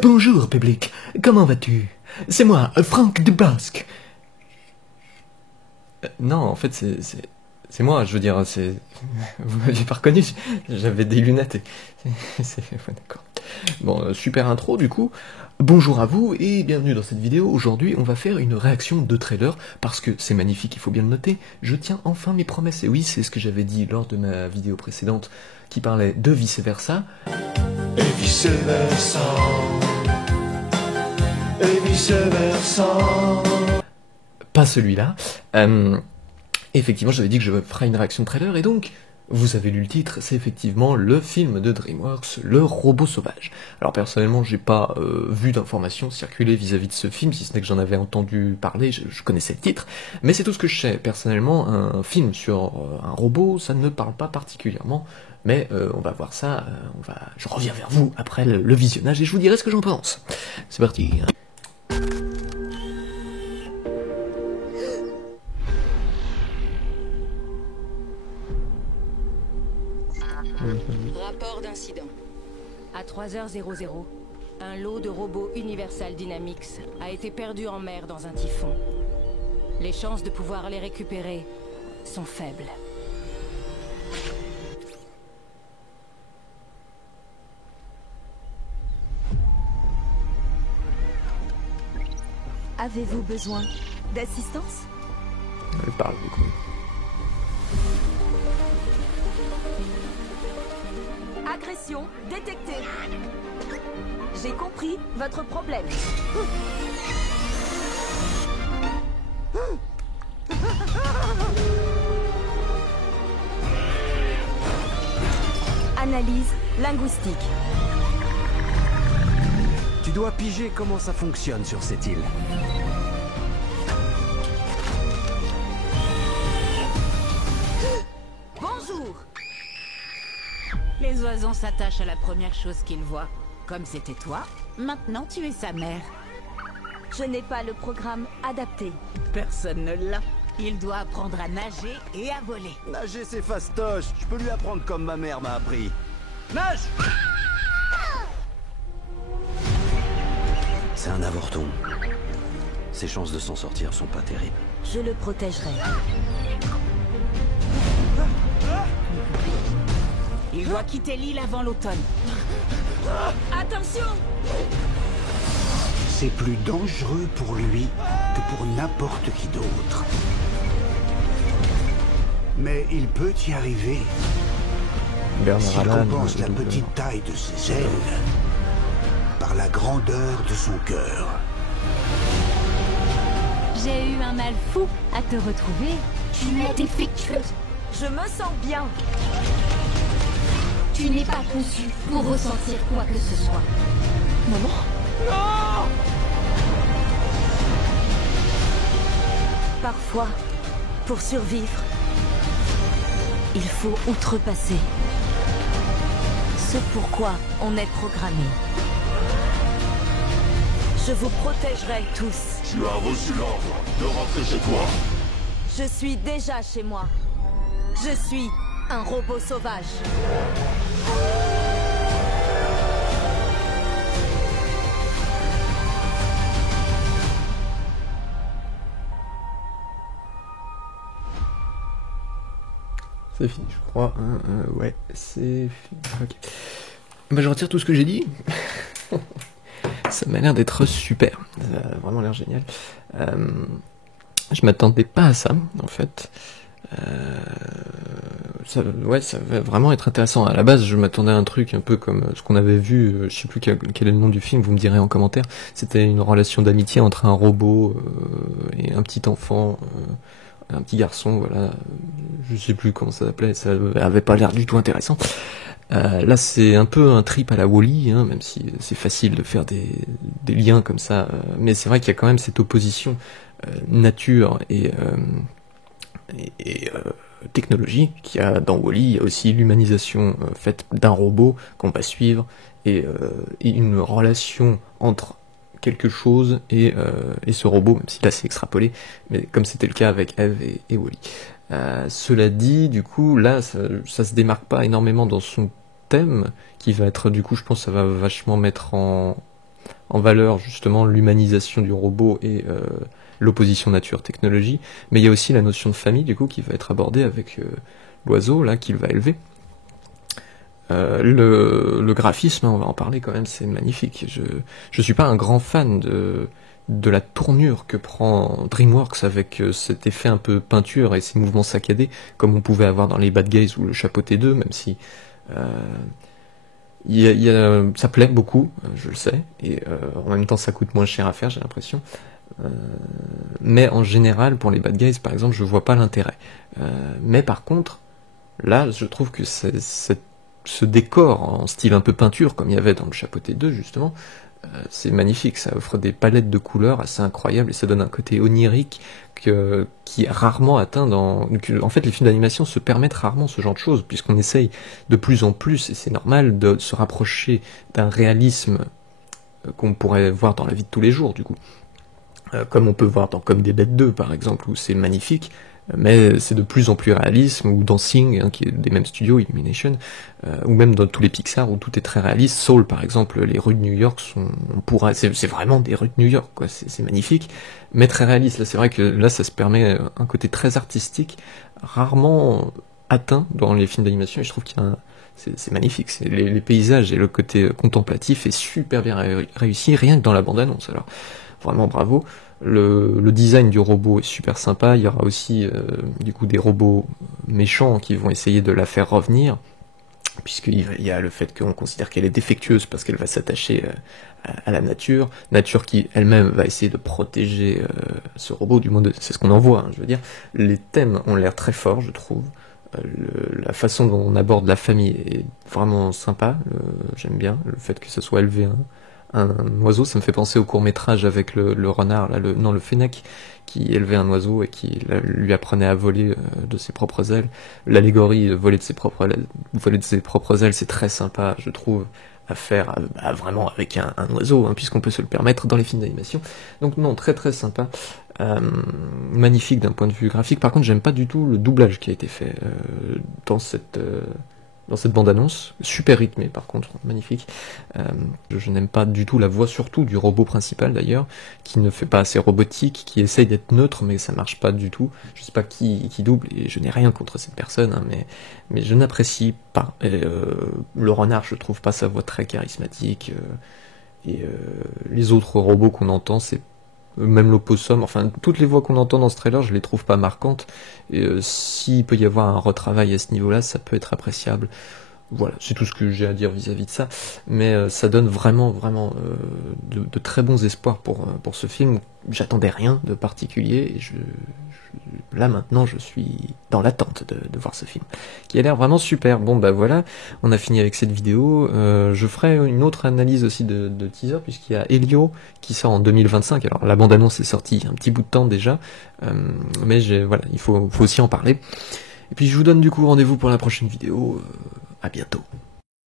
Bonjour public, comment vas-tu? C'est moi, Franck Dubosc. Non, en fait c'est moi, je veux dire, c'est... Vous m'aviez pas reconnu, j'avais des lunettes et... Ouais, d'accord. Bon, super intro du coup. Bonjour à vous et bienvenue dans cette vidéo. Aujourd'hui, on va faire une réaction de trailer parce que c'est magnifique, il faut bien le noter. Je tiens enfin mes promesses. Et oui, c'est ce que j'avais dit lors de ma vidéo précédente qui parlait de vice versa. Et vice versa. Et vice versa. Pas celui-là. Effectivement, j'avais dit que je ferais une réaction de trailer et donc... Vous avez lu le titre, c'est effectivement le film de DreamWorks, Le Robot Sauvage. Alors personnellement, j'ai pas vu d'informations circuler vis-à-vis de ce film, si ce n'est que j'en avais entendu parler, je connaissais le titre, mais c'est tout ce que je sais. Personnellement, un film sur un robot, ça ne me parle pas particulièrement, mais on va voir ça, je reviens vers vous après le visionnage et je vous dirai ce que j'en pense. C'est parti. Rapport d'incident. À 3h00, un lot de robots Universal Dynamics a été perdu en mer dans un typhon. Les chances de pouvoir les récupérer sont faibles. Avez-vous besoin d'assistance? Elle parle du coup. Agression détectée. J'ai compris votre problème. Analyse linguistique. Tu dois piger comment ça fonctionne sur cette île. Bonjour. Les oiseaux s'attachent à la première chose qu'ils voient. Comme c'était toi, maintenant tu es sa mère. Je n'ai pas le programme adapté. Personne ne l'a. Il doit apprendre à nager et à voler. Nager c'est fastoche, je peux lui apprendre comme ma mère m'a appris. Nage! C'est un avorton. Ses chances de s'en sortir sont pas terribles. Je le protégerai. Il doit quitter l'île avant l'automne. Attention! C'est plus dangereux pour lui que pour n'importe qui d'autre. Mais il peut y arriver. Bernard S'il Allan, compense la petite taille de ses ailes par la grandeur de son cœur. J'ai eu un mal fou à te retrouver. Tu es défectueuse. Je me sens bien. Tu n'es pas conçue pour ressentir quoi que ce soit. Maman? Parfois, pour survivre, il faut outrepasser ce pourquoi on est programmé. Je vous protégerai tous. Tu as reçu l'ordre de rentrer chez toi. Je suis déjà chez moi. Je suis un robot sauvage. C'est fini, je crois. Ouais, c'est fini. Ok. Bah, je retire tout ce que j'ai dit. Ça m'a l'air d'être super. Ça a vraiment l'air génial. Je m'attendais pas à ça, en fait. Ça va vraiment être intéressant. À la base, je m'attendais à un truc un peu comme ce qu'on avait vu, je sais plus quel est le nom du film, vous me direz en commentaire. C'était une relation d'amitié entre un robot et un petit enfant, un petit garçon, voilà. Je sais plus comment ça s'appelait, ça avait pas l'air du tout intéressant. Là, c'est un peu un trip à la Wall-E, hein, même si c'est facile de faire des liens comme ça. Mais c'est vrai qu'il y a quand même cette opposition nature et technologie qu'il y a dans Wall-E. Il y a aussi l'humanisation faite d'un robot qu'on va suivre et une relation entre quelque chose et ce robot, même si là c'est extrapolé, mais comme c'était le cas avec Eve et Wall-E. Cela dit, du coup, là, ça se démarque pas énormément dans son thème, qui va être, du coup, je pense, ça va vachement mettre en en valeur justement l'humanisation du robot et l'opposition nature-technologie, mais il y a aussi la notion de famille du coup qui va être abordée avec l'oiseau là qu'il va élever. Le graphisme, on va en parler quand même, c'est magnifique. Je suis pas un grand fan de la tournure que prend DreamWorks avec cet effet un peu peinture et ces mouvements saccadés, comme on pouvait avoir dans les Bad Guys ou le Chapeau T2, même si ça plaît beaucoup, je le sais, et en même temps ça coûte moins cher à faire, j'ai l'impression. Mais en général, pour les Bad Guys, par exemple, je vois pas l'intérêt. Mais par contre, là, je trouve que ce décor en style un peu peinture, comme il y avait dans le Chapeau T2, justement, c'est magnifique, ça offre des palettes de couleurs assez incroyables, et ça donne un côté onirique qui est rarement atteint en fait, les films d'animation se permettent rarement ce genre de choses, puisqu'on essaye de plus en plus, et c'est normal, de se rapprocher d'un réalisme qu'on pourrait voir dans la vie de tous les jours, du coup. Comme on peut voir dans Comme des Bêtes 2, par exemple, où c'est magnifique, mais c'est de plus en plus réaliste, ou dans Sing, hein, qui est des mêmes studios, Illumination, ou même dans tous les Pixar où tout est très réaliste. Soul, par exemple, les rues de New York c'est vraiment des rues de New York, quoi. C'est magnifique, mais très réaliste. Là, c'est vrai que là, ça se permet un côté très artistique, rarement atteint dans les films d'animation, et je trouve c'est magnifique. Les paysages et le côté contemplatif est super bien réussi, rien que dans la bande-annonce. Alors, vraiment bravo. Le design du robot est super sympa. Il y aura aussi du coup des robots méchants qui vont essayer de la faire revenir, puisqu'il y a le fait qu'on considère qu'elle est défectueuse parce qu'elle va s'attacher à la nature qui elle-même va essayer de protéger ce robot, du moins c'est ce qu'on en voit, hein, je veux dire. Les thèmes ont l'air très forts, je trouve. La façon dont on aborde la famille est vraiment sympa, j'aime bien le fait que ce soit élevé un oiseau. Ça me fait penser au court-métrage avec le renard, là, le fennec, qui élevait un oiseau et qui lui apprenait à voler de ses propres ailes. L'allégorie de voler de ses propres ailes, c'est très sympa, je trouve, à faire vraiment avec un oiseau, hein, puisqu'on peut se le permettre dans les films d'animation. Donc non, très très sympa. Magnifique d'un point de vue graphique. Par contre, j'aime pas du tout le doublage qui a été fait dans cette bande-annonce, super rythmée par contre, magnifique. Je n'aime pas du tout la voix, surtout du robot principal d'ailleurs, qui ne fait pas assez robotique, qui essaye d'être neutre, mais ça marche pas du tout. Je sais pas qui double, et je n'ai rien contre cette personne, hein, mais je n'apprécie pas. Le renard, je trouve pas sa voix très charismatique, et les autres robots qu'on entend, c'est même l'opossum, enfin toutes les voix qu'on entend dans ce trailer, je les trouve pas marquantes, et s'il peut y avoir un retravail à ce niveau-là, ça peut être appréciable. Voilà, c'est tout ce que j'ai à dire vis-à-vis de ça, mais ça donne vraiment de très bons espoirs pour ce film. J'attendais rien de particulier, et là maintenant je suis dans l'attente de voir ce film, qui a l'air vraiment super. Bon bah voilà, on a fini avec cette vidéo. Je ferai une autre analyse aussi de teaser, puisqu'il y a Elio qui sort en 2025, alors la bande-annonce est sortie il y a un petit bout de temps déjà, mais voilà, il faut aussi en parler. Et puis je vous donne du coup rendez-vous pour la prochaine vidéo. À bientôt.